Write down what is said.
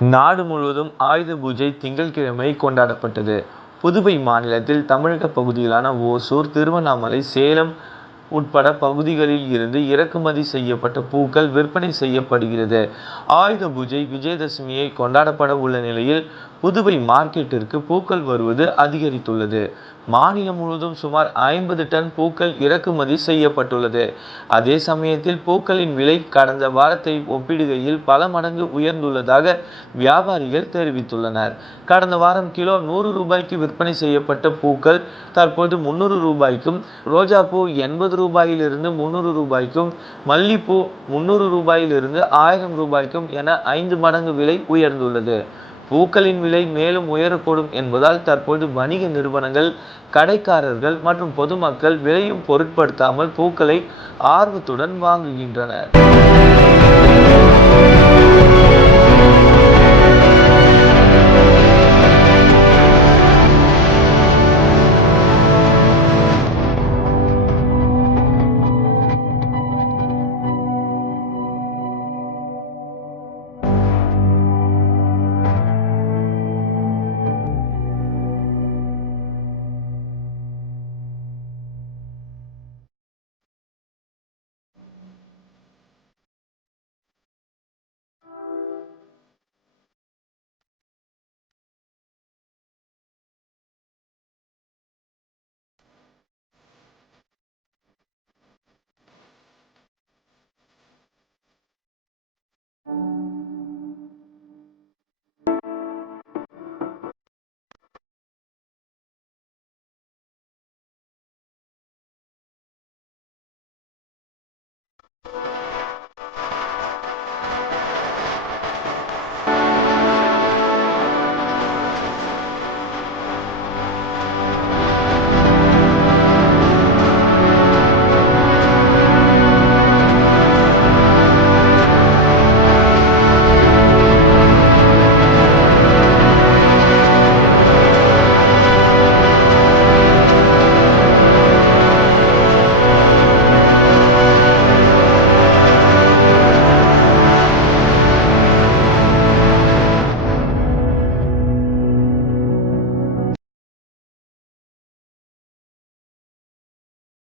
நாடு முழுவதும் ஆயுத பூஜை திங்கட்கிழமை கொண்டாடப்பட்டது. புதுவை மாநிலத்தில் தமிழக பகுதிகளான ஓசூர், திருவண்ணாமலை, சேலம் உட்பட பகுதிகளில் இருந்து இறக்குமதி செய்யப்பட்ட பூக்கள் விற்பனை செய்யப்படுகிறது. ஆயுத பூஜை விஜயதசமியை கொண்டாடப்பட உள்ள நிலையில் புதுவை மார்க்கெட்டிற்கு பூக்கள் வருவது அதிகரித்துள்ளது. மாநிலம் முழுவதும் சுமார் 50 டன் பூக்கள் இறக்குமதி செய்யப்பட்டுள்ளது. அதே சமயத்தில் பூக்களின் விலை கடந்த வாரத்தை ஒப்பிடுகையில் பல மடங்கு உயர்ந்துள்ளதாக வியாபாரிகள் தெரிவித்துள்ளனர். கடந்த வாரம் கிலோ 100 ரூபாய்க்கு விற்பனை செய்யப்பட்ட பூக்கள் தற்போது 300 ரூபாய்க்கும், ரோஜாப்பூ 80 ரூபாயிலிருந்து 300 ரூபாய்க்கும், மல்லிப்பூ 300 ரூபாயிலிருந்து 1000 ரூபாய்க்கும் என 5 மடங்கு விலை உயர்ந்துள்ளது. பூக்களின் விலை மேலும் உயரக்கூடும் என்பதால் தற்போது வணிக நிறுவனங்கள், கடைக்காரர்கள் மற்றும் பொதுமக்கள் விலையும் பொருட்படுத்தாமல் பூக்களை ஆர்வத்துடன் வாங்குகின்றனர்.